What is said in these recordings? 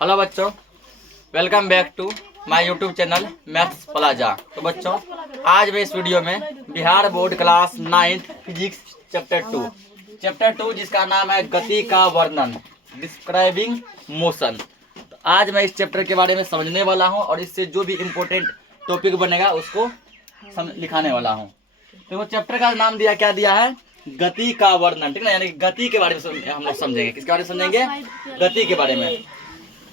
Hello बच्चों, welcome back to my YouTube channel maths plaza. तो बच्चों, आज मैं इस वीडियो में Bihar board class 9th physics chapter 2 जिसका नाम है गति का वर्णन, डिस्क्राइबिंग मोशन। तो आज मैं इस चैप्टर के बारे में समझने वाला हूं और इससे जो भी इम्पोर्टेंट टॉपिक बनेगा उसको लिखाने वाला हूं। तो वो चैप्टर का नाम क्या दिया है, गति का वर्णन, ठीक ना। यानी गति के बारे में हम लोग समझेंगे। किसके बारे में समझेंगे? गति के बारे में।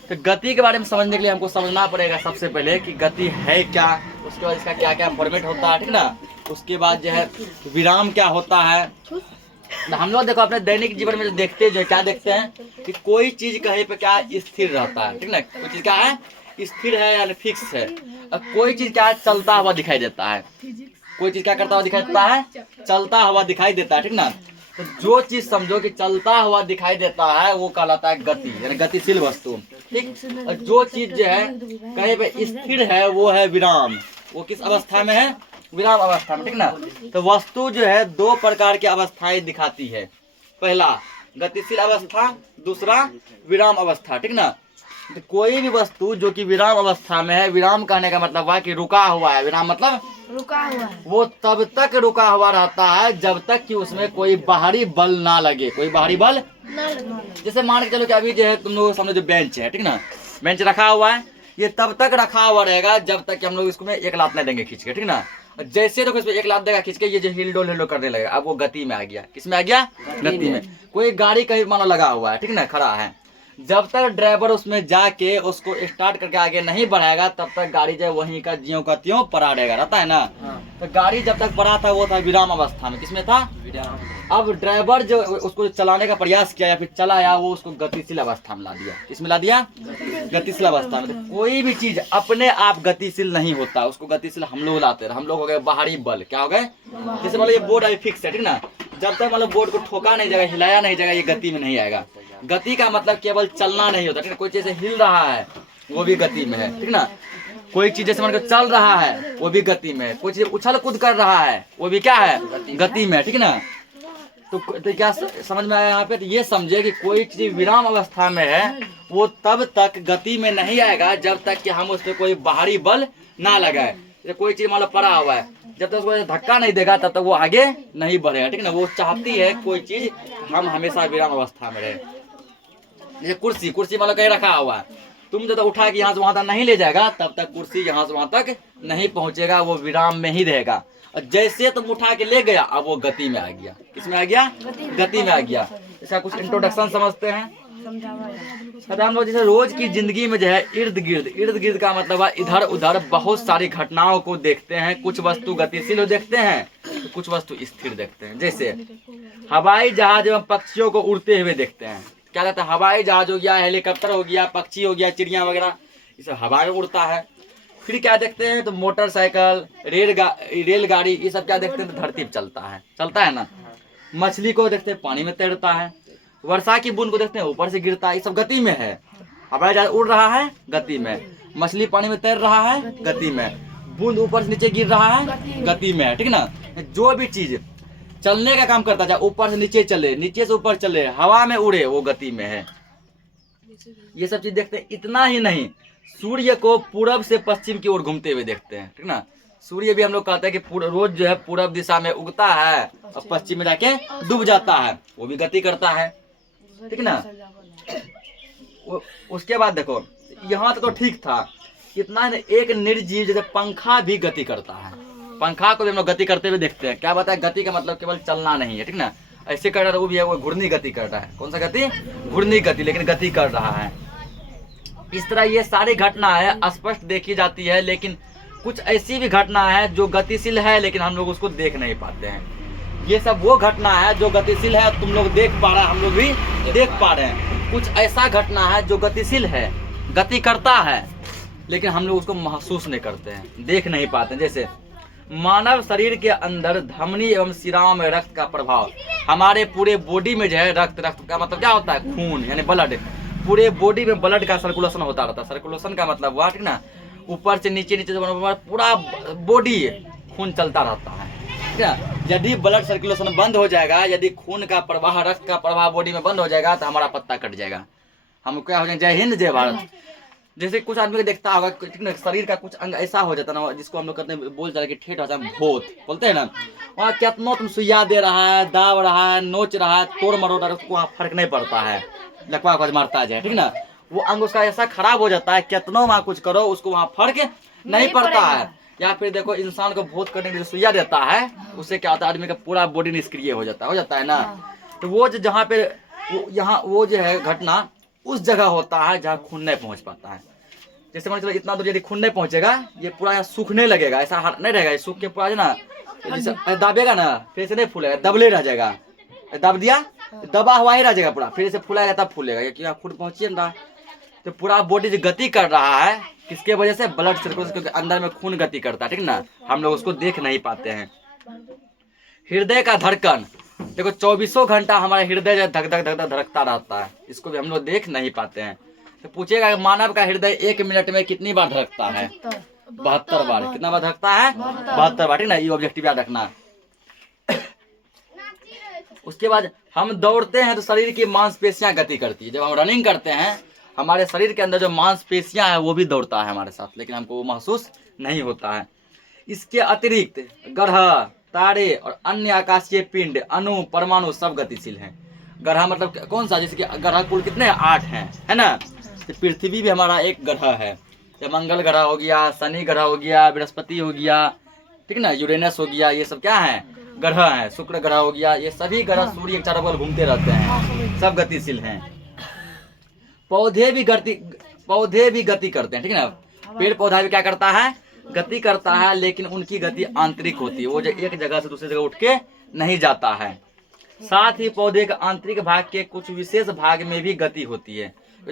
तो गति के बारे में समझने के लिए हमको समझना पड़ेगा सबसे पहले कि गति है क्या, उसके बाद इसका क्या क्या फॉर्मेट होता है, ठीक ना। उसके बाद जो है विराम क्या होता है। हम लोग देखो अपने दैनिक जीवन में जो देखते हैं, क्या देखते हैं कि कोई चीज कहीं पे क्या स्थिर रहता है, ठीक ना। कोई चीज क्या है, स्थिर है यानी फिक्स है। और कोई चीज क्या है, चलता हुआ दिखाई देता है। कोई चीज क्या करता हुआ दिखाई देता है, चलता हुआ दिखाई देता है, ठीक ना। तो जो चीज समझो कि चलता हुआ दिखाई देता है वो कहलाता है गति, यानी गतिशील वस्तु, ठीक। और जो चीज जो है कहीं पे स्थिर है वो है विराम। वो किस अवस्था में है? विराम अवस्था में, ठीक ना। तो वस्तु जो है दो प्रकार की अवस्थाएं दिखाती है। पहला गतिशील अवस्था, दूसरा विराम अवस्था, ठीक ना। तो कोई भी वस्तु जो कि विराम अवस्था में है, विराम कहने का मतलब हुआ कि रुका हुआ है। विराम मतलब रुका हुआ है। वो तब तक रुका हुआ रहता है जब तक कि उसमें कोई बाहरी बल ना लगे, कोई बाहरी बल ना लगे। जैसे मान के चलो कि अभी जो है तुम लोगों के सामने जो बेंच है, ठीक ना, बेंच रखा हुआ है, ये तब तक रखा हुआ रहेगा जब तक कि हम लोग इसमें एक लात नहीं देंगे खींच के, ठीक ना। जैसे तो इसमें एक लात देगा खींच के, ये जो हिलडोल हिलडोल करने लगेगा, अब वो गति में आ गया। किसमें आ गया? गति में। कोई गाड़ी कहीं मानो लगा हुआ है, ठीक ना, खड़ा है, जब तक ड्राइवर उसमें जाके उसको स्टार्ट करके आगे नहीं बढ़ाएगा तब तक गाड़ी जो वहीं का ज्यों का त्यों पड़ा रहेगा, रहता है ना। तो गाड़ी जब तक पड़ा था वो था विराम अवस्था में। किसमें था? अब ड्राइवर जो उसको चलाने का प्रयास किया या फिर चलाया, वो उसको गतिशील अवस्था में ला दिया। इसमें ला दिया गतिशील अवस्था में। तो कोई भी चीज अपने आप गतिशील नहीं होता, उसको गतिशील हम लोग लाते हैं। हम लोग हो गए बाहरी बल। क्या हो गए? जैसे मतलब ये बोर्ड अभी फिक्स है, ठीक ना, जब तक मतलब बोर्ड को ठोका नहीं जाएगा, हिलाया नहीं जाएगा, ये गति में नहीं आएगा। गति का मतलब केवल चलना नहीं होता, ठीक है। कोई चीज हिल रहा है वो भी गति में है, ठीक ना। कोई चीज जैसे मान चल रहा है वो भी गति में है। कोई चीज उछल कूद कर रहा है वो भी क्या है? गति में है, ठीक ना। तो क्या समझ में आया यहाँ पे? तो ये समझे कि कोई चीज विराम अवस्था में है वो तब तक गति में नहीं आएगा जब तक कि हम उस पर कोई बाहरी बल ना लगाए। जैसे कोई चीज मान लो पड़ा हुआ है, जब तक उसको धक्का नहीं देगा तब तक वो आगे नहीं बढ़ेगा, ठीक ना। वो चाहती है कोई चीज हम हमेशा विराम अवस्था में रहे। जैसे कुर्सी मान लो कहीं रखा हुआ है, तुम जब तक उठा के यहाँ से वहां तक नहीं ले जाएगा तब तक कुर्सी यहाँ से वहां तक नहीं पहुंचेगा, वो विराम में ही रहेगा। और जैसे तुम उठा के ले गया अब वो गति में आ गया। किसमें आ गया? गति में आ गया। इसका कुछ इंट्रोडक्शन समझते हैं। हम लोग जैसे रोज की जिंदगी में जो है इर्द गिर्द का मतलब है इधर उधर बहुत सारी घटनाओं को देखते हैं। कुछ वस्तु गतिशील देखते हैं तो कुछ वस्तु स्थिर देखते हैं। जैसे हवाई जहाज एवं पक्षियों को उड़ते हुए देखते हैं। क्या कहते हैं? हवाई जहाज हो गया, हेलीकॉप्टर हो गया, पक्षी हो गया, चिड़िया वगैरह, ये सब हवा में उड़ता है। फिर क्या देखते हैं? तो मोटरसाइकिल, रेलगाड़ी, ये सब क्या देखते हैं? तो धरती पे चलता है ना। मछली को देखते हैं पानी में तैरता है। वर्षा की बूंद को देखते हैं ऊपर से गिरता है, ये सब गति में है। हवाई जहाज उड़ रहा है गति में, मछली पानी में तैर रहा है गति में, बूंद ऊपर से नीचे गिर रहा है गति में है, ठीक ना। जो भी चीज चलने का काम करता है, ऊपर से नीचे चले, नीचे से ऊपर चले, हवा में उड़े, वो गति में है। ये सब चीज देखते हैं। इतना ही नहीं, सूर्य को पूरब से पश्चिम की ओर घूमते हुए देखते हैं, ठीक ना। सूर्य भी हम लोग कहते हैं कि रोज जो है पूरब दिशा में उगता है और पश्चिम में जाके डूब जाता है, वो भी गति करता है, ठीक ना। उसके बाद देखो यहाँ तो ठीक था, इतना एक निर्जीव जैसे पंखा भी गति करता है। पंखा को भी हम लोग गति करते हुए देखते हैं। क्या बताया? गति का मतलब केवल चलना नहीं है, ठीक ना। ऐसे कर रहा है वो भी है, वो घूर्णी गति कर रहा है। कौन सा गति? घूर्णी गति, लेकिन गति कर रहा है। इस तरह ये सारी घटना है स्पष्ट देखी जाती है, लेकिन कुछ ऐसी भी घटना है जो गतिशील है लेकिन हम लोग उसको देख नहीं पाते हैं। ये सब वो घटना है जो गतिशील है, तुम लोग देख पा रहे हैं, हम लोग भी देख पा रहे हैं। कुछ ऐसा घटना है जो गतिशील है, गति करता है, लेकिन हम लोग उसको महसूस नहीं करते हैं, देख नहीं पाते हैं। जैसे मानव शरीर के अंदर धमनी एवं शिराओं में रक्त का प्रभाव, हमारे पूरे बॉडी में जो है रक्त का मतलब क्या होता है? खून, यानी ब्लड। पूरे बॉडी में ब्लड का सर्कुलेशन होता रहता है। सर्कुलेशन का मतलब हुआ, ठीक ना, ऊपर से नीचे से पूरा बॉडी खून चलता रहता है, ठीक है। यदि ब्लड सर्कुलेशन बंद हो जाएगा, यदि खून का प्रवाह, रक्त का प्रवाह बॉडी में बंद हो जाएगा तो हमारा पत्ता कट जाएगा, हम क्या हो जाए, जय हिंद जय भारत। जैसे कुछ आदमी को देखता होगा, ठीक ना, शरीर का कुछ अंग ऐसा हो जाता है ना, जिसको हम लोग कहते हैं, बोल जाए कि ठेठ होता है, भूत बोलते हैं ना, वहाँ कितना तुम सुइया दे रहा है, दाब रहा है, नोच रहा है, तोड़ मरोड़ रहा है, उसको वहाँ फर्क नहीं पड़ता है, लकवा को मारता है, ठीक ना, वो अंग उसका ऐसा खराब हो जाता है, कितना वहाँ कुछ करो उसको वहाँ फर्क नहीं पड़ता है। या फिर देखो, इंसान को भूत करने के लिए सुइया देता है, उससे क्या होता है, आदमी का पूरा बॉडी निष्क्रिय हो जाता है ना। तो वो जो जहाँ पे यहाँ वो जो है घटना उस जगह होता है जहाँ खून नहीं पहुँच पाता है। जैसे मान चलो इतना दूर यदि खून नहीं पहुँचेगा, ये पूरा यहाँ सूखने लगेगा, ऐसा नहीं रहेगा, ये सूख के पूरा ना, जैसे दाबेगा ना, फिर से नहीं फूलेगा, दबले रह जाएगा, दब दिया, दबा हुआ ही रह जाएगा पूरा, फिर से फूलाएगा तब फूलेगा, ये क्या खून पहुँचिए ना। तो पूरा बॉडी जो गति कर रहा है, किसके वजह से, ब्लड सर्कुलेशन, क्योंकि अंदर में खून गति करता है, ठीक ना, हम लोग उसको देख नहीं पाते हैं। हृदय का धड़कन, देखो 24 घंटा हमारा हृदय जो धक धक धक धक धड़कता रहता है, इसको भी हम लोग देख नहीं पाते हैं। तो पूछेगा मानव का हृदय 1 मिनट में कितनी बार धड़कता है? 72 बार। कितना बार धड़कता है? 72 बार, ठीक ना, ये ऑब्जेक्टिव याद रखना। उसके बाद हम दौड़ते हैं तो शरीर की मांसपेशियां गति करती है। जब हम रनिंग करते हैं, हमारे शरीर के अंदर जो मांसपेशियां हैं वो भी दौड़ता है हमारे साथ, लेकिन हमको वो महसूस नहीं होता है। इसके अतिरिक्त ग्रह, तारे और अन्य आकाशीय पिंड, अणु, परमाणु सब गतिशील हैं। ग्रह मतलब कौन सा? जैसे कि ग्रह कुल कितने हैं? 8 हैं, है ना। तो पृथ्वी भी हमारा एक ग्रह है। तो मंगल ग्रह हो गया, शनि ग्रह हो गया, बृहस्पति हो गया, ठीक ना, यूरेनस हो गया, ये सब क्या है? ग्रह है। शुक्र ग्रह हो गया, ये सभी ग्रह सूर्य के चारों बगल घूमते रहते हैं, सब गतिशील हैं। पौधे भी गति करते हैं, ठीक है ना। पेड़ पौधा भी क्या करता है? गति करता है, लेकिन उनकी गति आंतरिक होती है, वो जो एक जगह से दूसरी जगह उठ के नहीं जाता है। साथ ही पौधे के आंतरिक भाग के कुछ विशेष भाग में भी गति होती है। तो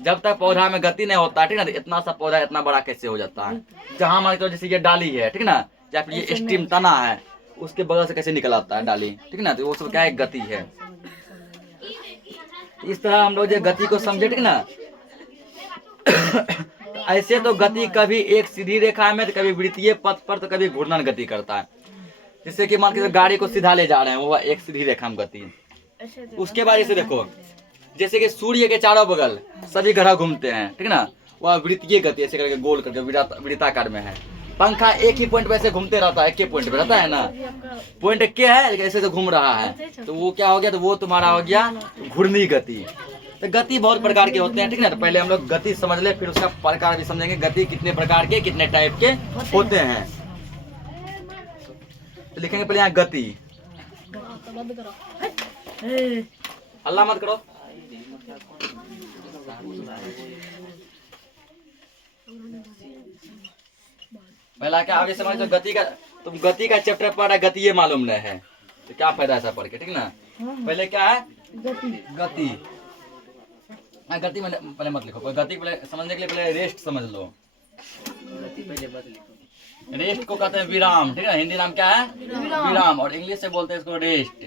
जब तक पौधा में गति नहीं होता, ठीक ना, तो इतना सा पौधा इतना बड़ा कैसे हो जाता है? जहाँ मान लो जैसे ये डाली है, ठीक ना, या फिर ये स्टीम तना है, उसके बगल से कैसे निकल आता है डाली, ठीक ना, तो वो सब क्या एक गति है। इस तरह हम लोग जो गति को समझे, ठीक ना। ऐसे तो गति कभी एक सीधी रेखा में, तो कभी वृत्तीय पथ पर, तो कभी घूर्णन गति करता है। जैसे कि मान के गाड़ी को सीधा ले जा रहे हैं, वो एक सीधी रेखा में गति। उसके बाद जैसे देखो, जैसे कि सूर्य के चारों बगल सभी ग्रह घूमते हैं, ठीक ना, वह वृत्तीय गति ऐसे करके गोल करके वृत्ताकार में है। पंखा एक ही पॉइंट पे ऐसे घूमते रहता है, एक ही पॉइंट पे रहता है ना, पॉइंट एक है, ऐसे तो घूम रहा है, तो वो क्या हो गया? तो वो तुम्हारा हो गया घूर्णी गति। तो गति बहुत प्रकार के होते हैं, ठीक ना। तो पहले हम लोग गति समझ ले, फिर उसका प्रकार भी समझेंगे, गति कितने प्रकार के, कितने टाइप के होते हैं। तो लिखेंगे पहले यहाँ गति। अल्लाह मत करो। पहला क्या आगे समझ, तो गति का, तुम गति का चैप्टर पढ़ रहा, गति ये मालूम नहीं है तो क्या फायदा ऐसा पढ़ के, ठीक ना। पहले क्या है? गति। गति में पहले मत लिखो, गति पहले समझने के लिए पहले रेस्ट समझ लो। रेस्ट को कहते हैं विराम, ठीक है। हिंदी नाम क्या है? विराम। और इंग्लिश से बोलते हैं इसको रेस्ट।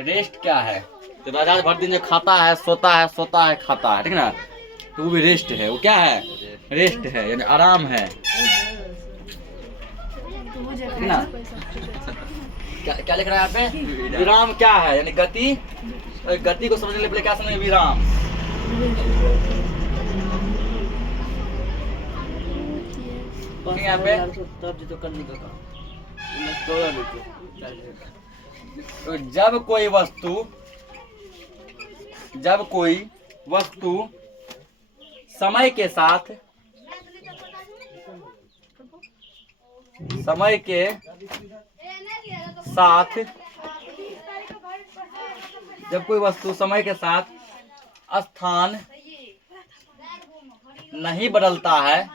रेस्ट क्या है? तो राजा भर दिन जो खाता है, सोता है, खाता है, ठीक ना, तो वो भी रेस्ट है। वो क्या है? रेस्ट है, यानी आराम है, ठीक ना। क्या लिख रहा है यहाँ पे? विराम क्या है? यानी गति। तो गति को समझने के लिए पहले क्या समझेंगे? विराम। यहाँ पे तो जब कोई वस्तु समय के साथ जब कोई वस्तु समय के साथ स्थान नहीं बदलता है,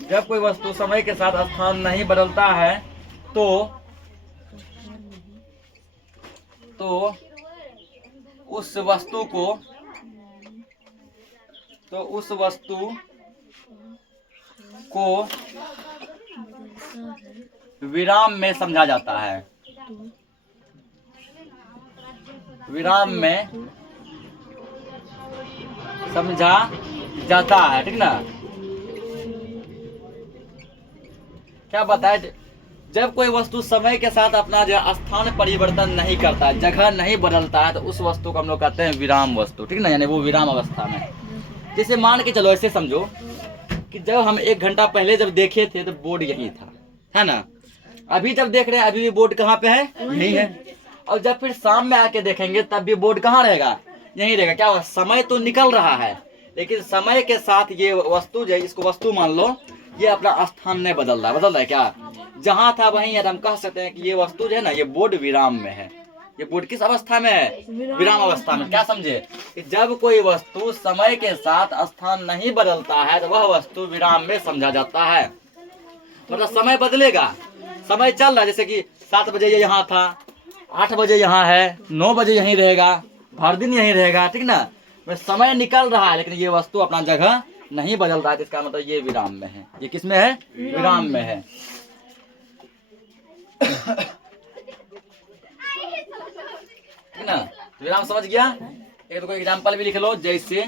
जब कोई वस्तु समय के साथ स्थान नहीं बदलता है, तो उस वस्तु को विराम में समझा जाता है। विराम में समझा जाता है, ठीक ना। क्या बताए, जब कोई वस्तु समय के साथ अपना जो स्थान परिवर्तन नहीं करता, जगह नहीं बदलता है, तो उस वस्तु को हम लोग कहते हैं विराम वस्तु, ठीक ना, यानी वो विराम अवस्था में। जैसे मान के चलो, ऐसे समझो कि जब हम 1 घंटा पहले जब देखे थे तो बोर्ड यही था, है ना। अभी जब देख रहे हैं अभी भी बोर्ड कहाँ पे है, यही है। और जब फिर शाम में आके देखेंगे तब भी बोर्ड कहाँ रहेगा, यही रहेगा। क्या हुआ, समय तो निकल रहा है, लेकिन समय के साथ ये वस्तु जो है, इसको वस्तु मान लो, ये अपना स्थान नहीं बदल रहा है। बदल रहा है क्या, जहाँ था वहीं है। हम कह सकते हैं कि ये वस्तु जो है ना, ये बोर्ड विराम में है। ये बोर्ड किस अवस्था में है, विराम अवस्था में। क्या समझे कि जब कोई वस्तु समय के साथ स्थान नहीं बदलता है तो वह वस्तु विराम में समझा जाता है। मतलब समय बदलेगा, समय चल रहा है, जैसे कि 7 बजे ये यहाँ था, 8 बजे यहाँ है, 9 बजे यहीं रहेगा, हर दिन यहीं रहेगा, ठीक ना। समय निकल रहा है लेकिन ये वस्तु अपना जगह नहीं बदल रहा है, इसका मतलब ये विराम में है। ये किस में है, विराम में है। ठीक ना, विराम समझ गया। एक तो कोई एग्जांपल भी लिख लो, जैसे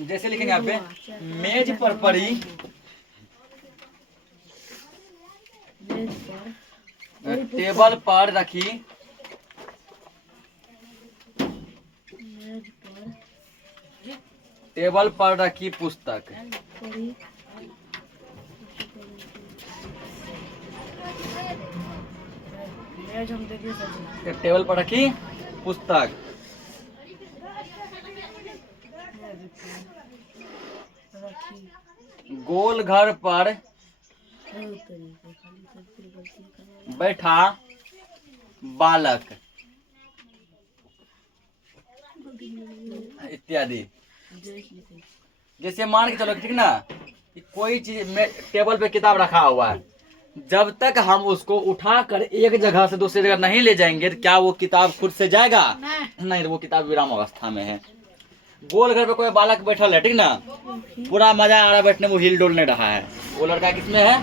जैसे लिखेंगे यहाँ पे, मेज पर पड़ी टेबल पर रखी टेबल पर रखी पुस्तक, टेबल पर रखी पुस्तक, गोल घर पर बैठा बालक इत्यादि। जैसे मान के चलो, ठीक ना, कि कोई चीज में टेबल पे किताब रखा हुआ है, जब तक हम उसको उठाकर एक जगह से दूसरी जगह नहीं ले जाएंगे तो क्या वो किताब खुद से जाएगा, नहीं, तो वो किताब विराम अवस्था में है। गोल घर पे कोई बालक बैठल है, ठीक ना, पूरा मजा आ रहा है बैठने, वो हिल डोल नहीं रहा है, वो लड़का किसमें है,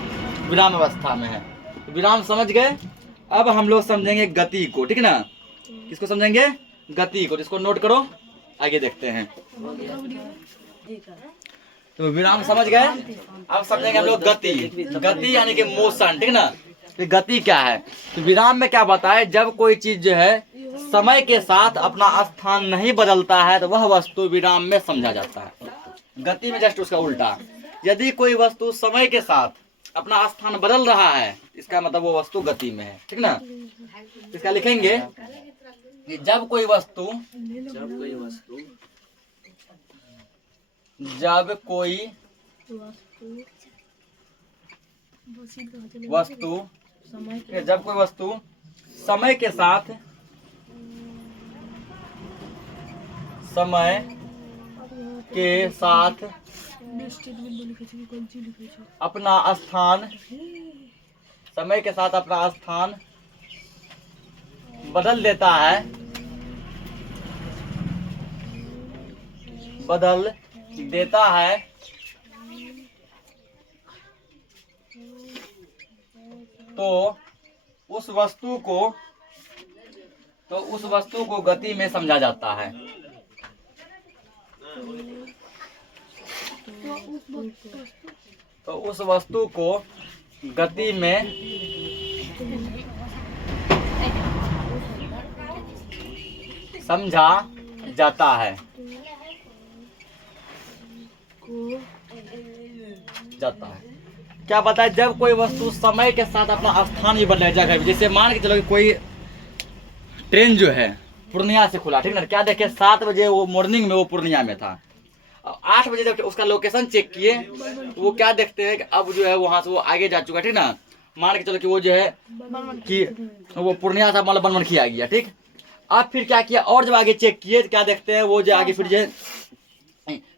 विराम अवस्था में है। तो विराम समझ गए। अब हम लोग समझेंगे गति को, ठीक ना। किसको समझेंगे, गति को। इसको नोट करो, आगे देखते हैं। तो विराम समझ गए। अब समझेंगे हम लोग गति। गति यानी कि मोशन, ठीक ना। तो गति क्या है, तो विराम में क्या बताए, जब कोई चीज जो है समय के साथ अपना स्थान नहीं बदलता है तो वह वस्तु विराम में समझा जाता है। गति में जस्ट उसका उल्टा, यदि कोई वस्तु समय के साथ अपना स्थान बदल रहा है, इसका मतलब वो वस्तु गति में है, ठीक ना। इसका लिखेंगे कि जब कोई वस्तु समय के साथ अपना स्थान बदल देता है तो उस वस्तु को गति में समझा जाता है। तो उस वस्तु को गति में समझा जाता है। क्या बताए, जब कोई वस्तु समय के साथ अपना स्थान ही बदले, जगह भी, जैसे मान के चलो कि कोई ट्रेन जो है पूर्णिया से खुला, ठीक ना। क्या देखे, 7 बजे वो मॉर्निंग में वो पूर्णिया में था, 8 बजे जब उसका लोकेशन चेक किए तो वो क्या देखते हैं कि अब जो है वहां से वो आगे जा चुका है, ठीक ना। मान के चलो कि वो जो है कि वो पूर्णिया से मतलब बनमनखी आ गया, ठीक। अब फिर क्या किया, और जब आगे चेक किए तो क्या देखते हैं, वो जो आगे फिर जो है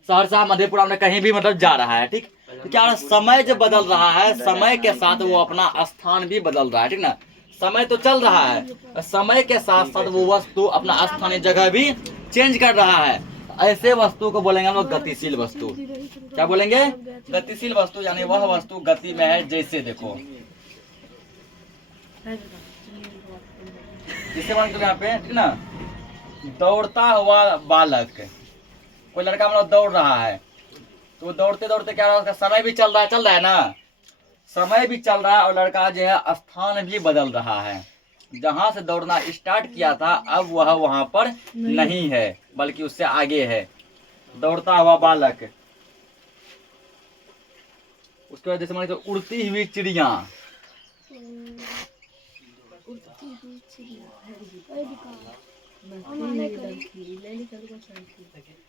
सहरसा मधेपुरा में कहीं भी मतलब जा रहा है, ठीक। तो क्या समय जो बदल रहा है, समय के साथ वो अपना स्थान भी बदल रहा है, ठीक ना। समय तो चल रहा है, समय के साथ साथ वो वस्तु अपना स्थानीय जगह भी चेंज कर रहा है। ऐसे वस्तु को बोलेंगे हम लोग गतिशील वस्तु। क्या बोलेंगे, गतिशील वस्तु, यानी वह वस्तु गति में है। जैसे देखो, जिससे मान यहाँ पे, ठीक ना, दौड़ता हुआ बालक, कोई लड़का मतलब दौड़ रहा है तो दौड़ते दौड़ते क्या रहा, उसका समय भी चल रहा है ना, समय भी चल रहा है और लड़का जो है स्थान भी बदल रहा है। जहां से दौड़ना स्टार्ट किया था अब वह वहां पर नहीं है बल्कि उससे आगे है। दौड़ता हुआ बालक, उसके बाद जैसे मान लीजिए उड़ती हुई चिड़िया,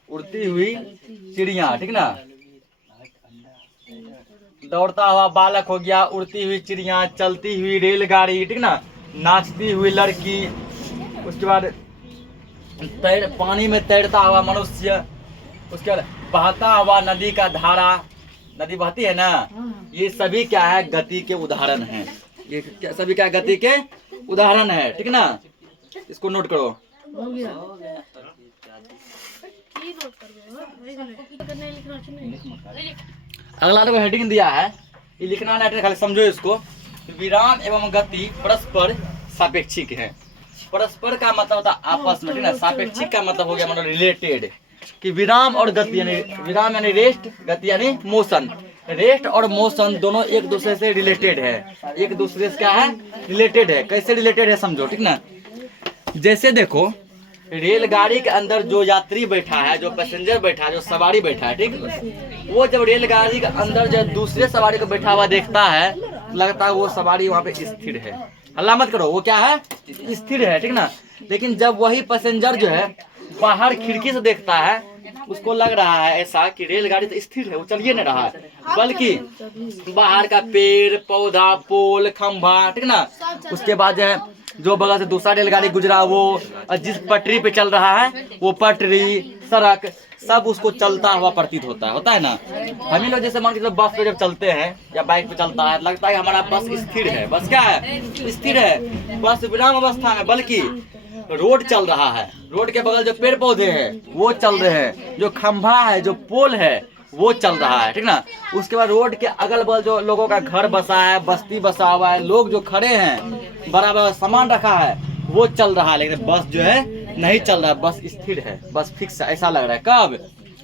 उड़ती हुई चिड़िया, ठीक ना। दौड़ता हुआ बालक हो गया, उड़ती हुई चिड़िया, चलती हुई रेलगाड़ी, ठीक ना, नाचती हुई लड़की, उसके बाद पानी में तैरता हुआ मनुष्य, उसके बाद बहता हुआ नदी का धारा, नदी बहती है ना, ये सभी क्या है, गति के उदाहरण हैं। ये क्या सभी क्या गति के उदाहरण है, ठीक ना। इसको नोट करो। अगला देखो हेडिंग दिया है, ये लिखना नहीं, खाली समझो इसको। विराम एवं गति परस्पर सापेक्षिक है। परस्पर का मतलब होता है आपस में, ठीक ना। सापेक्षिक का मतलब हो गया मतलब रिलेटेड, कि विराम और गति यानी विराम यानी रेस्ट, गति यानी मोशन। रेस्ट और मोशन दोनों एक दूसरे से रिलेटेड है, एक दूसरे से क्या है, रिलेटेड है। कैसे रिलेटेड है समझो, ठीक ना। जैसे देखो रेलगाड़ी के अंदर जो यात्री बैठा है, जो पैसेंजर बैठा है, जो सवारी बैठा है, ठीक, वो जब रेलगाड़ी के अंदर जो दूसरे सवारी को बैठा हुआ देखता है, लगता है वो सवारी वहाँ पे स्थिर है। हल्ला मत करो, वो क्या है, स्थिर है, ठीक ना। लेकिन जब वही पैसेंजर जो है बाहर खिड़की से देखता है, उसको लग रहा है ऐसा कि रेलगाड़ी तो स्थिर है, वो चलिए नहीं रहा है, बल्कि बाहर का पेड़ पौधा, पोल, खंभा, ठीक ना, उसके बाद जो है जो बगल से दूसरा रेलगाड़ी गुजरा वो, और जिस पटरी पे चल रहा है वो पटरी, सड़क, सब उसको चलता हुआ प्रतीत होता है ना। हम ही लोग जैसे मान के चलो बस पे जब चलते हैं या बाइक पे चलता है, लगता है हमारा बस स्थिर है। बस क्या है, स्थिर है, बस विराम अवस्था में, बल्कि रोड चल रहा है, रोड के बगल जो पेड़ पौधे हैं वो चल रहे हैं, जो खंभा है, जो पोल है वो चल रहा है, ठीक ना। उसके बाद रोड के अगल बगल जो लोगों का घर बसा है, बस्ती बसा हुआ है, लोग जो खड़े हैं, बड़ा बड़ा सामान रखा है, वो चल रहा है। लेकिन बस जो है नहीं चल रहा है, बस स्थिर है, बस फिक्स है। ऐसा लग रहा है कब,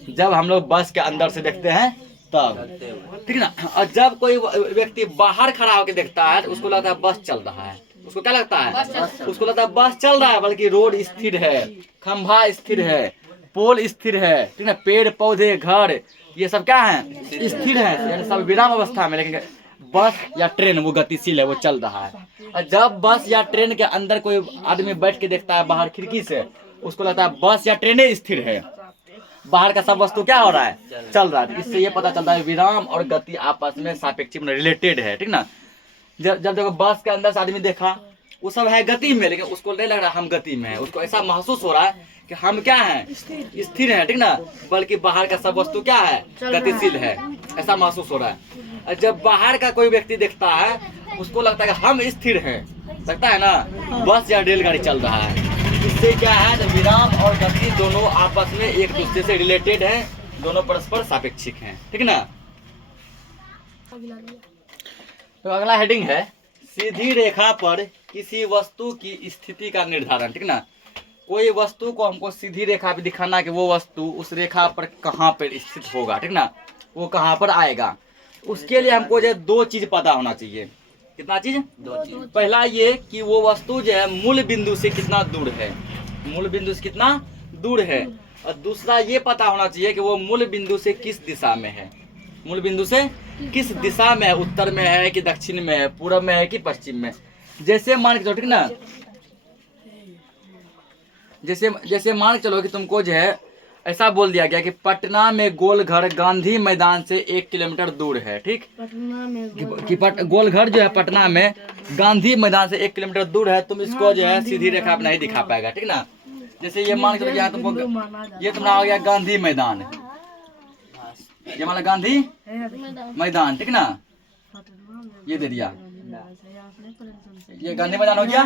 जब हम लोग बस के अंदर से देखते हैं तब, ठीक ना। और जब कोई व्यक्ति बाहर खड़ा होकर देखता है तो उसको लगता है बस चल रहा है। उसको क्या लगता है, उसको लगता है बस चल रहा है, बल्कि रोड स्थिर है, खंभा स्थिर है, पोल स्थिर है, ठीक ना, पेड़ पौधे घर ये सब क्या है, स्थिर है, यानी सब विराम अवस्था में। लेकिन बस या ट्रेन वो गतिशील है, वो चल रहा है। और जब बस या ट्रेन के अंदर कोई आदमी बैठ के देखता है बाहर खिड़की से, उसको लगता है बस या ट्रेन स्थिर है, बाहर का सब वस्तु क्या हो रहा है, चल रहा है। इससे ये पता चलता है विराम और गति आपस में सापेक्षिक रिलेटेड है, ठीक ना। जब देखो बस के अंदर से आदमी देखा, वो सब है गति में, लेकिन उसको नहीं लग रहा हम गति में है, उसको ऐसा महसूस हो रहा है कि हम क्या है, स्थिर है, ठीक ना, बल्कि बाहर का सब वस्तु क्या है, गतिशील है, ऐसा महसूस हो रहा है। और जब बाहर का कोई व्यक्ति देखता है, उसको लगता है कि हम स्थिर हैं, लगता है ना, बस या रेलगाड़ी चल रहा है। इससे क्या है, तो विराम और गति दोनों आपस में एक दूसरे से रिलेटेड है, दोनों परस्पर सापेक्षिक हैं, ठीक ना। तो अगला हेडिंग है सीधी रेखा पर किसी वस्तु की स्थिति का निर्धारण, ठीक ना। कोई वस्तु को हमको सीधी रेखा पे दिखाना कि वो वस्तु उस रेखा पर कहाँ पर स्थित होगा, ठीक ना, वो कहाँ पर आएगा। उसके लिए हमको जो दो चीज पता होना चाहिए। कितना चीज, दो चीज। पहला ये कि वो वस्तु जो है मूल बिंदु से कितना दूर है, मूल बिंदु से कितना दूर है। और दूसरा ये पता होना चाहिए कि वो मूल बिंदु से किस दिशा में है, मूल बिंदु से किस दिशा में है, उत्तर में है कि दक्षिण में है, पूर्व में है कि पश्चिम में। जैसे मान के चलो, ठीक ना, जैसे मान के चलो कि तुमको जो है ऐसा बोल दिया गया कि पटना में गोलघर गांधी मैदान से 1 किलोमीटर दूर है, ठीक, गोलघर जो है पटना में गांधी मैदान से 1 किलोमीटर दूर है। तुम इसको जो है सीधी रेखा पे नहीं दिखा पाएगा, ठीक ना। जैसे ये मान के चलो यहाँ तुमको, ये तुम्हारा हो गया गांधी मैदान, ये माना गांधी मैदान, ठीक ना, ये दे दिया, ये गांधी मैदान हो गया।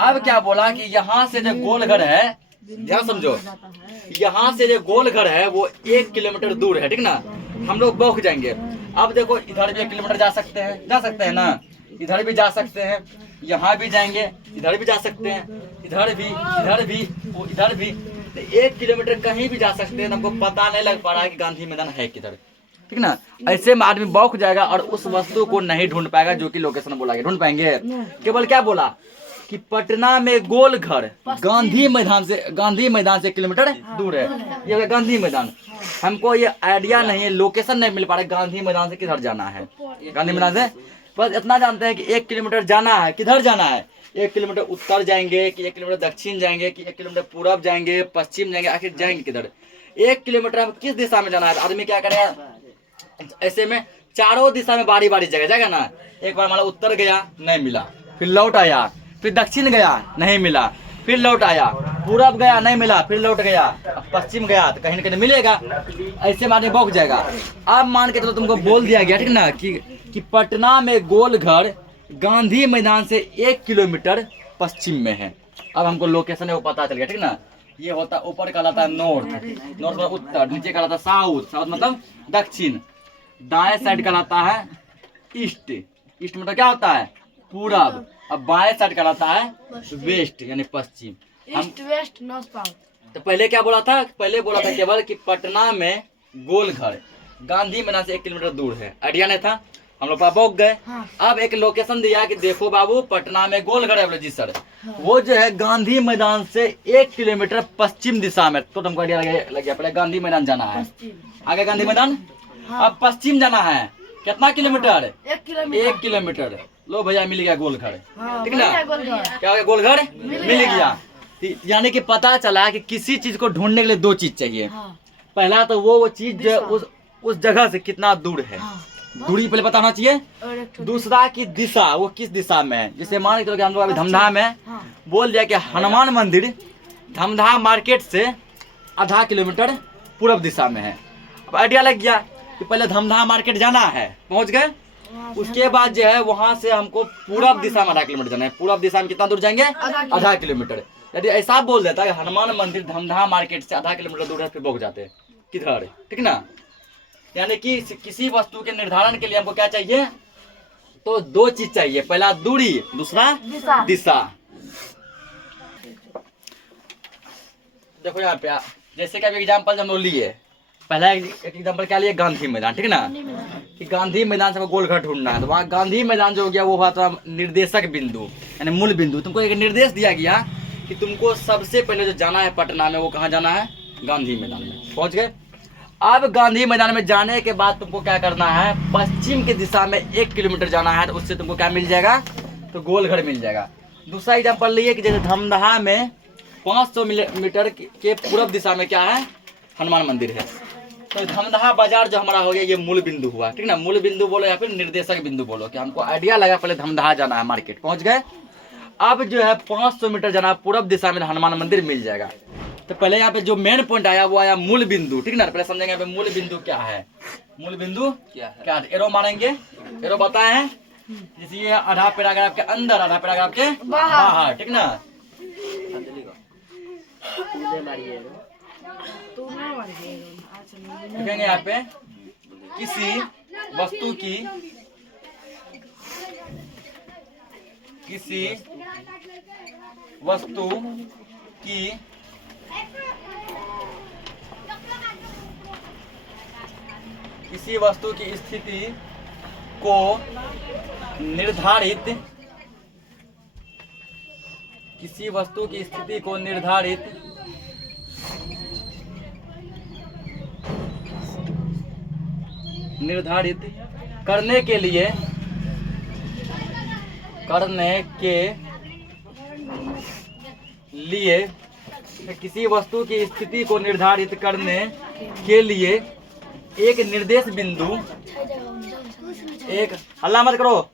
अब क्या बोला कि यहाँ से जो गोलघर है, ध्यान समझो, यहाँ से जो गोलघर है वो 1 किलोमीटर दूर है, ठीक ना। हम लोग बौख जाएंगे। अब देखो इधर भी 1 किलोमीटर जा सकते हैं ना, इधर भी जा सकते हैं, यहाँ भी जाएंगे, इधर भी जा सकते हैं, इधर भी, वो इधर भी। 1 किलोमीटर कहीं भी जा सकते हैं, हमको पता नहीं लग पा रहा है कि गांधी मैदान है किधर। ठीक ना। ऐसे में आदमी बौख जाएगा और उस वस्तु को नहीं ढूंढ पाएगा जो कि लोकेशन बोला गया। ढूंढ पाएंगे? केवल क्या बोला कि पटना में गोल घर गांधी मैदान से 1 किलोमीटर दूर है। ये है गांधी मैदान। हमको ये आइडिया नहीं है, लोकेशन नहीं मिल पा रहा है गांधी मैदान से किधर जाना है। गांधी मैदान से बस इतना जानते हैं कि 1 किलोमीटर जाना है। किधर जाना है? 1 किलोमीटर उत्तर जाएंगे कि 1 किलोमीटर दक्षिण जाएंगे कि 1 किलोमीटर पूरब जाएंगे, पश्चिम जाएंगे, आखिर जाएंगे किधर? 1 किलोमीटर हम किस दिशा में जाना है? आदमी क्या करेगा, ऐसे में चारों दिशा में बारी बारी जगह जाएगा ना। एक बार हमारा उत्तर गया, नहीं मिला, फिर लौट आया, फिर दक्षिण गया, नहीं मिला, फिर लौट आया, पूरब गया, नहीं मिला, फिर लौट गया, अब पश्चिम गया तो कहीं ना कहीं मिलेगा। ऐसे में आदमी बौख जाएगा। अब मान के चलो तुमको बोल दिया गया, ठीक ना, कि पटना में गोल घर गांधी मैदान से 1 किलोमीटर पश्चिम में है। अब हमको लोकेशन है वो पता चल गया, ठीक ना। ये होता है ऊपर कहलाता है नॉर्थ, नॉर्थ मतलब उत्तर, नीचे कहलाता है साउथ, साउथ मतलब दक्षिण, दाएं साइड कहलाता है ईस्ट, ईस्ट मतलब क्या होता है? पूरब। अब बाएं साइड कहलाता है वेस्ट यानी पश्चिम। East west north south. तो पहले क्या बोला था? पहले बोला था केवल कि पटना में गोल घर गांधी मैदान से 1 किलोमीटर दूर है। आइडिया नहीं था, हम लोग बौख गए। हाँ। अब एक लोकेशन दिया कि देखो बाबू पटना में गोल घर है। बोले जी सर, वो जो है गांधी मैदान से 1 किलोमीटर पश्चिम दिशा में। तो तुमको आइडिया लग गया, पहले गांधी मैदान जाना है, आगे गांधी मैदान। हाँ। अब पश्चिम जाना है, कितना किलोमीटर? 1 किलोमीटर। 1 किलोमीटर। लो भैया मिल गया गोल घर, हाँ, ठीक ना। बढ़िया गोल घर। क्या हो गया? गोल घर मिल गया। यानी कि पता चला कि किसी चीज को ढूंढने के लिए 2 चीज चाहिए। हाँ। पहला तो वो चीज जो उस जगह से कितना दूर है, हाँ। दूरी पहले पता होना चाहिए। और एक ठो- दूसरा की दिशा, वो किस दिशा में है। जैसे मान के चलो कि हम लोग अभी धमधा में हाँ। बोल दिया कि हनुमान मंदिर धमधा मार्केट से आधा किलोमीटर पूर्व दिशा में है। अब आइडिया लग गया कि पहले धमधा मार्केट जाना है, पहुंच गए। वहाँ उसके बाद जो है वहां से हमको पूरब दिशा में आधा किलोमीटर जाना है। पूरब दिशा में कितना दूर जाएंगे? आधा किलोमीटर। यदि ऐसा बोल देता है हनुमान मंदिर धमधा मार्केट से आधा किलोमीटर दूर है, फिर बौख जाते किधर, ठीक ना। यानी कि किसी वस्तु के निर्धारण के लिए हमको क्या चाहिए? तो 2 चीज चाहिए, पहला दूरी, दूसरा दिशा। दिशा। देखो यहाँ पे जैसे कि अभी एग्जाम्पल हम लोग लिए, पहला एक एग्जाम्पल क्या लिए? गांधी मैदान, ठीक ना। कि गांधी मैदान से हमको गोल घर ढूंढना है, तो वहाँ गांधी मैदान जो हो गया वो हुआ था निर्देशक बिंदु यानी मूल बिंदु। तुमको एक निर्देश दिया गया कि तुमको सबसे पहले जो जाना है पटना में, वो कहाँ जाना है? गांधी मैदान में। पहुंच गए। अब गांधी मैदान में जाने के बाद तुमको क्या करना है? पश्चिम की दिशा में 1 किलोमीटर जाना है, तो उससे तुमको क्या मिल जाएगा? तो गोल घर मिल जाएगा। दूसरा एग्जाम्पल लिए कि जैसे धमधा में 500 मीटर के पूर्व दिशा में क्या है? हनुमान मंदिर है। तो धमधा बाजार जो हमारा हो गया ये मूल बिंदु हुआ, ठीक ना। मूल बिंदु बोलो या फिर निर्देशक बिंदु बोलो, कि हमको आइडिया लगा पहले धमधा जाना है मार्केट, पहुंच गए। अब जो है 500 मीटर जाना पूर्व दिशा में हनुमान मंदिर मिल जाएगा। तो पहले यहाँ पे जो मेन पॉइंट आया वो आया मूल बिंदु, ठीक ना। पहले समझेंगे यहाँ पे मूल बिंदु क्या है। मूल बिंदु क्या है? एरो मारेंगे, एरो बताए हैं। जैसे ये आधा पैराग्राफ के अंदर, आधा पैराग्राफ के बाहर, ठीक ना। लिखेंगे यहाँ पे किसी वस्तु की किसी वस्तु की स्थिति को निर्धारित करने के लिए किसी वस्तु की स्थिति को निर्धारित करने के लिए एक निर्देश बिंदु, एक हल्ला मत करो,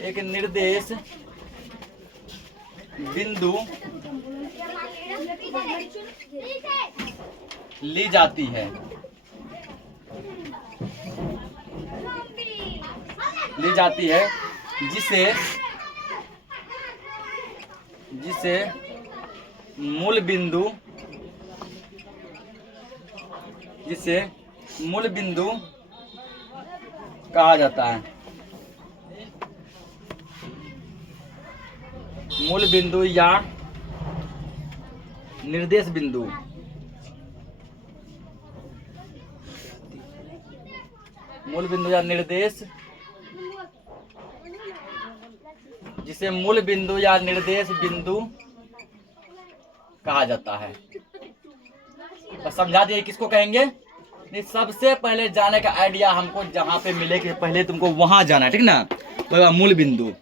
एक निर्देश बिंदु ली जाती है, जिसे मूल बिंदु कहा जाता है। मूल बिंदु या निर्देश बिंदु मूल बिंदु या निर्देश, जिसे मूल बिंदु या निर्देश बिंदु कहा जाता है। तो समझा दिए किसको कहेंगे। नहीं, सबसे पहले जाने का आइडिया हमको जहाँ पे मिले कि पहले तुमको वहां जाना है, ठीक ना, तो मूल बिंदु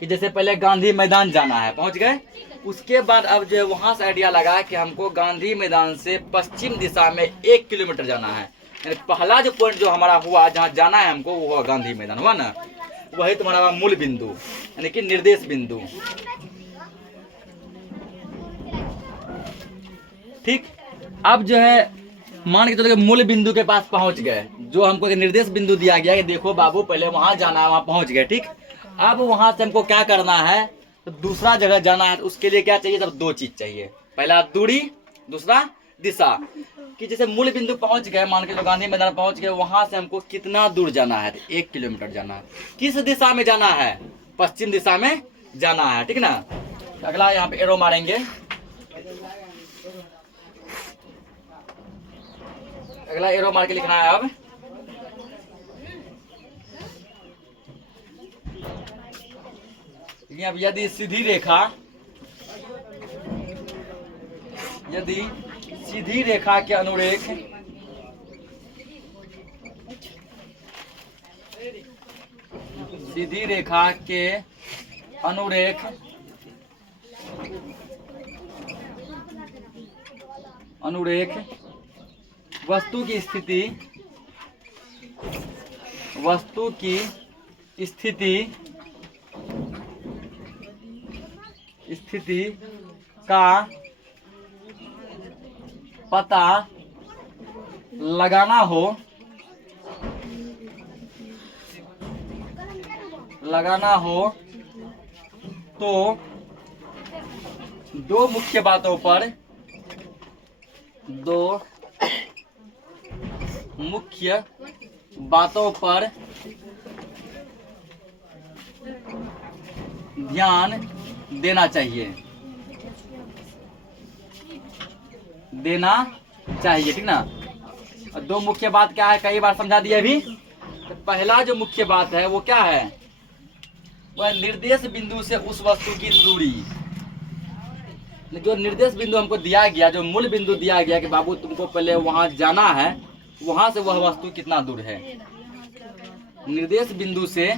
कि जैसे पहले गांधी मैदान जाना है, पहुंच गए। उसके बाद अब जो है वहां से आइडिया लगा कि हमको गांधी मैदान से पश्चिम दिशा में 1 किलोमीटर जाना है। यानी पहला जो पॉइंट जो हमारा हुआ जहाँ जाना है हमको वो हुआ गांधी मैदान, हुआ ना, वही तुम्हारा मूल बिंदु यानी कि निर्देश बिंदु। ठीक, अब जो है मान के चलो मूल बिंदु के पास पहुंच गए, जो हमको एक निर्देश बिंदु दिया गया कि देखो बाबू पहले वहां जाना है, वहां पहुंच गए। ठीक, अब वहां से हमको क्या करना है, तो दूसरा जगह जाना है। तो उसके लिए क्या चाहिए, तब 2 चीज चाहिए, पहला दूरी, दूसरा दिशा। कि जैसे मूल बिंदु पहुंच गए, मान के जो गांधी मैदान पहुंच गए, वहां से हमको कितना दूर जाना है, तो 1 किलोमीटर जाना है। किस दिशा में जाना है, पश्चिम दिशा में जाना है, ठीक ना। अगला यहाँ पे एरो मारेंगे, अगला एरो मार के लिखना है। अब अब यदि सीधी रेखा, यदि सीधी रेखा के अनुरेख सीधी रेखा के अनुरेख अनुरेख वस्तु की स्थिति, वस्तु की स्थिति स्थिति का पता लगाना हो, तो 2 मुख्य बातों पर, 2 मुख्य बातों पर ध्यान देना चाहिए, ठीक ना। 2 मुख्य बात क्या है, कई बार समझा दिया अभी। तो पहला जो मुख्य बात है वो क्या है, वह निर्देश बिंदु से उस वस्तु की दूरी। जो निर्देश बिंदु हमको दिया गया, जो मूल बिंदु दिया गया कि बाबू तुमको पहले वहां जाना है, वहां से वह वस्तु कितना दूर है। निर्देश बिंदु से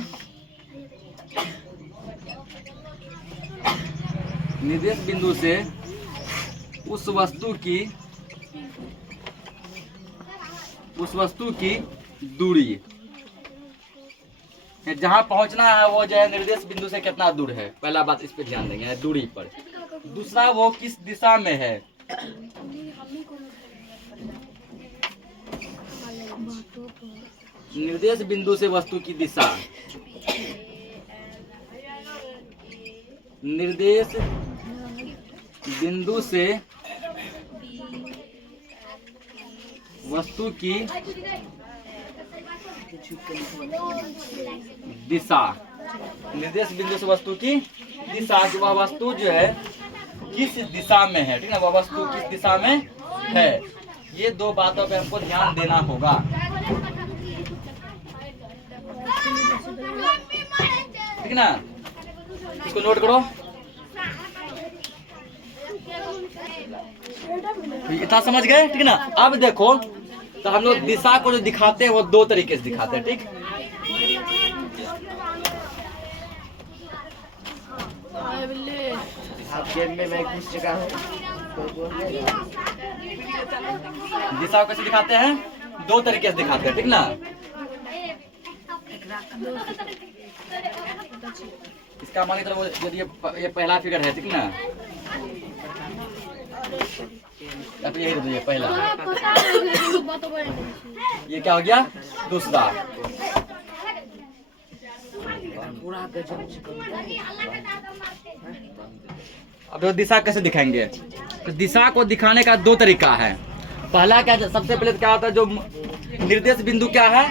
उस वस्तु की दूरी, जहां पहुंचना है वो जो है निर्देश बिंदु से कितना दूर है, पहला बात इस पे ध्यान देंगे, दूरी पर। दूसरा वो किस दिशा में है, निर्देश बिंदु से वस्तु की दिशा, निर्देश बिंदु से वस्तु की दिशा, निर्देश बिंदु से वस्तु की दिशा, कि वह वस्तु जो है किस दिशा में है, ठीक है, वह वस्तु किस दिशा में है। ये 2 बातों पे हमको ध्यान देना होगा। ठीक ना, इसको नोट करो। इतना समझ गए, ठीक ना। अब देखो, तो हम लोग दिशा को जो दिखाते हैं वो 2 तरीके से दिखाते हैं, ठीक। दिशा को कैसे दिखाते हैं, 2 तरीके से दिखाते हैं, ठीक ना। इसका मान चलो यदि ये पहला फिगर है, ठीक ना, अब ये पहला, ये क्या हो गया, दूसरा। अब दिशा कैसे दिखाएंगे, तो दिशा को दिखाने का 2 तरीका है। पहला क्या, सबसे पहले क्या होता है, जो निर्देश बिंदु क्या है,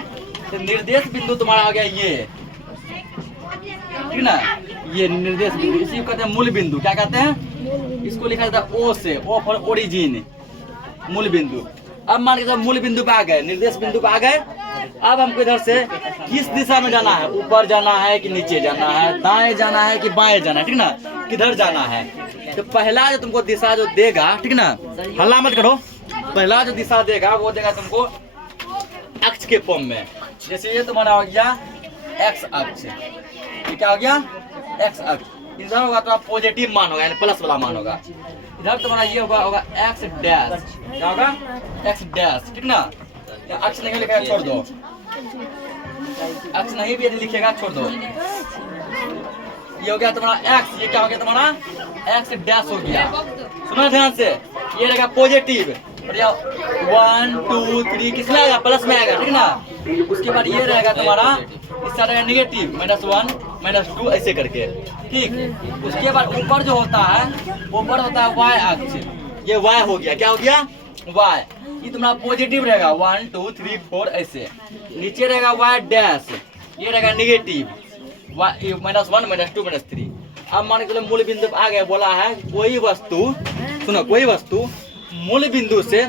तो निर्देश बिंदु तुम्हारा आ गया ये, ठीक ना, ये निर्देश बिंदु, इसी को कहते हैं मूल बिंदु। क्या कहते हैं, इसको लिखा जाता है ओ से, ओ फॉर ओरिजिन, मूल बिंदु। अब मान के मूल बिंदु पे आ गए, निर्देश बिंदु पे आ गए, अब हमको इधर से किस दिशा में जाना है, ऊपर जाना है कि नीचे जाना है, दाएं जाना है कि बाएं जाना है, ठीक ना, किधर जाना है। तो पहला जो तुमको दिशा जो देगा, ठीक ना, हल्ला मत करो, पहला जो दिशा देगा वो देगा तुमको अक्ष के फॉर्म में। जैसे ये तुम्हारा हो गया एक्स अक्ष, ये क्या हो गया एक्स अक्ष। इधर होगा तो पॉजिटिव मान होगा, यानी प्लस वाला मान होगा। इधर तुम्हारा ये होगा एक्स डैश, क्या होगा एक्स डैश, ठीक ना। अक्ष नहीं लिखेगा छोड़ दो, अक्ष नहीं भी यदि लिखेगा छोड़ दो। ये हो गया तुम्हारा एक्स, ये क्या हो गया तुम्हारा एक्स डैश हो गया। सुनो ध्यान से, ये रहेगा पॉजिटिव, 1 2 3 किस में आएगा, प्लस में आएगा, ठीक ना। उसके बाद ये रहेगा तुम्हारा इस साइड रहेगा नेगेटिव, -1 -2 ऐसे करके, ठीक। उसके बाद ऊपर जो होता है, ऊपर होता है y अक्ष, ये y हो गया, क्या हो गया y। ये तुम्हारा पॉजिटिव रहेगा 1 2 3 4 ऐसे। नीचे रहेगा y डैश, ये रहेगा नेगेटिव, -1 -2 -3। अब मान के चलो मूल बिंदु आ गया, बोला है कोई वस्तु, सुनो कोई वस्तु मूल बिंदु से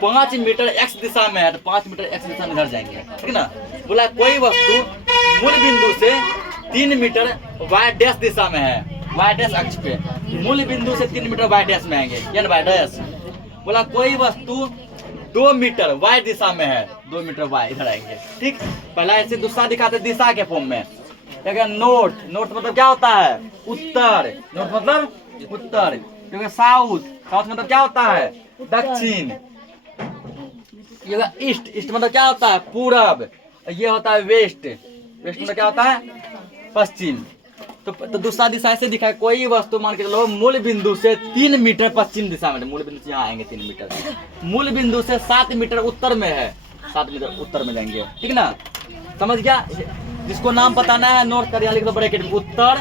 5 मीटर x दिशा में है, तो 5 मीटर x दिशा में इधर जाएंगे, ठीक ना। बोला कोई वस्तु मूल बिंदु से 3 मीटर y डैश दिशा में है, y डैश अक्ष पे, मूल बिंदु से 3 मीटर y डैश में आएंगे, यानी y डैश। बोला कोई वस्तु 2 मीटर y दिशा में है, 2 मीटर y इधर आएंगे, ठीक। पहला ऐसे दूसरा दिखाते दिशा के फॉर्म में। नॉर्थ, नॉर्थ मतलब क्या होता है उत्तर, नॉर्थ मतलब उत्तर। क्योंकि साउथ, साउथ मतलब क्या होता है दक्षिण। ये ईस्ट, ईस्ट मतलब क्या होता है पूरब। ये होता है वेस्ट, वेस्ट मतलब क्या होता है पश्चिम। तो दूसरा दिशा ऐसे दिखा है, कोई वस्तु मान के चलो मूल बिंदु से 3 मीटर पश्चिम दिशा में, मूल बिंदु से यहाँ आएंगे 3 मीटर, मूल बिंदु से 7 मीटर उत्तर में है, 7 मीटर उत्तर में जाएंगे, ठीक ना। समझ गया। जिसको नाम बताना है नॉर्थ कर लिख दो ब्रैकेट में, उत्तर,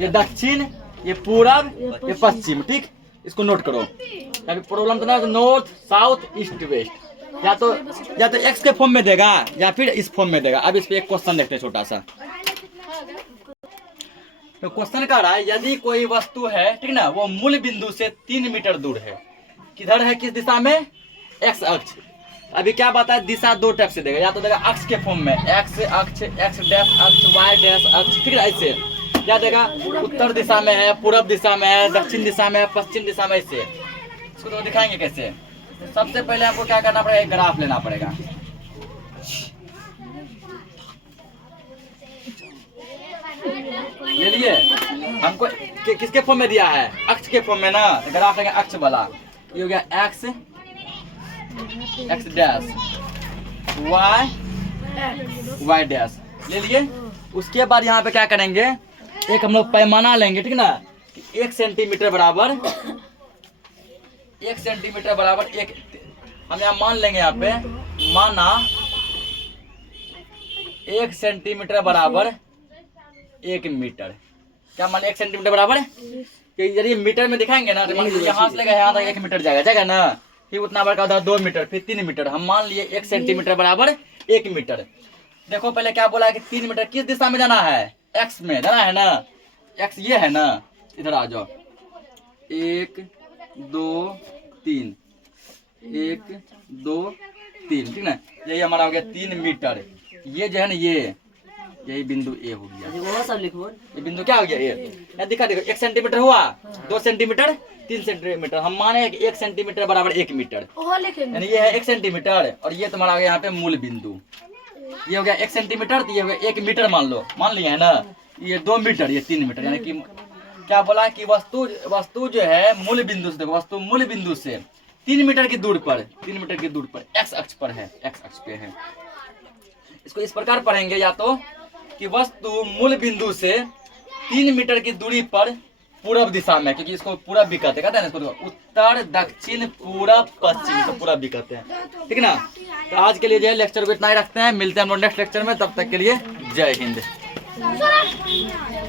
ये दक्षिण, ये पूरब, ये पश्चिम, ठीक। इसको नोट करो, अभी प्रॉब्लम तो ना, नॉर्थ साउथ ईस्ट वेस्ट, या तो एक्स के फॉर्म में देगा या फिर इस फॉर्म में देगा। अब इस पे एक क्वेश्चन देखते हैं छोटा सा। तो क्वेश्चन कह रहा है यदि कोई वस्तु है, ठीक ना, वो मूल बिंदु से 3 मीटर दूर है, किधर है, किस दिशा में, एक्स अक्ष। अभी क्या बताया, दिशा 2 टाइप से देगा, या तो देगा अक्ष के फॉर्म में, एक्स अक्ष, एक्स डैश अक्ष, वाई डैश अक्ष, ठीक है ऐसे। क्या देगा, उत्तर दिशा में है, पूर्व दिशा में है, दक्षिण दिशा में है, पश्चिम दिशा में, ऐसे। इसको तो दिखाएंगे कैसे। तो सबसे पहले आपको क्या करना पड़ेगा, एक ग्राफ लेना पड़ेगा। ले लिए, हमको किसके फॉर्म में दिया है, अक्ष के फॉर्म में ना, तो ग्राफ लेंगे अक्ष वाला। ये हो गया X, X dash, Y, Y dash ले लिए। उसके बाद यहाँ पे क्या करेंगे, एक हम लोग पैमाना लेंगे, ठीक ना, 1 सेंटीमीटर बराबर, 1 सेंटीमीटर बराबर एक, हम यहाँ मान लेंगे, यहाँ पे माना 1 सेंटीमीटर बराबर 1 मीटर। क्या मान 1 सेंटीमीटर बराबर, यदि मीटर में दिखाएंगे ना, तो यहाँ से लेगा यहाँ तक 1 मीटर जाएगा ना, फिर उतना बड़ा उधर 2 मीटर, फिर 3 मीटर। हम मान लिए 1 सेंटीमीटर बराबर 1 मीटर। देखो पहले क्या बोला है कि 3 मीटर किस दिशा में जाना है, एक्स में जाना है ना, एक्स ये है ना, इधर आ जाओ, 1 2 3, 1 2 3, ठीक ना। यही हमारा हो गया 3 मीटर। ये जो है ना, यही बिंदु ए हो गया। ये बिंदु क्या हो गया, ये दिखा, देखो 1 सेंटीमीटर हुआ, 2 सेंटीमीटर, 3 सेंटीमीटर। हम माने कि 1 सेंटीमीटर बराबर 1 मीटर, यानी ये है 1 सेंटीमीटर, और ये तुम्हारा हो गया यहाँ पे मूल बिंदु। ये हो गया 1 सेंटीमीटर, तो ये हो गया 1 मीटर, मान लिया है ना। ये 2 मीटर, ये 3 मीटर, यानी कि क्या बोला कि वस्तु जो है मूल बिंदु से, देखो वस्तु मूल बिंदु से 3 मीटर की दूर पर, 3 मीटर की दूर पर एक्स अक्ष पर है, एक्स अक्ष पे है। इसको इस प्रकार पढ़ेंगे, या तो कि वस्तु मूल बिंदु से 3 मीटर की दूरी पर पूरब दिशा में, क्योंकि इसको पूरब भी कहते हैं ना, इसको उत्तर दक्षिण पूरब पश्चिम, तो पूरब भी कहते हैं, ठीक ना। तो आज के लिए जो है लेक्चर को इतना ही रखते हैं, मिलते हैं हम लोग नेक्स्ट लेक्चर में, तब तक के लिए जय हिंद।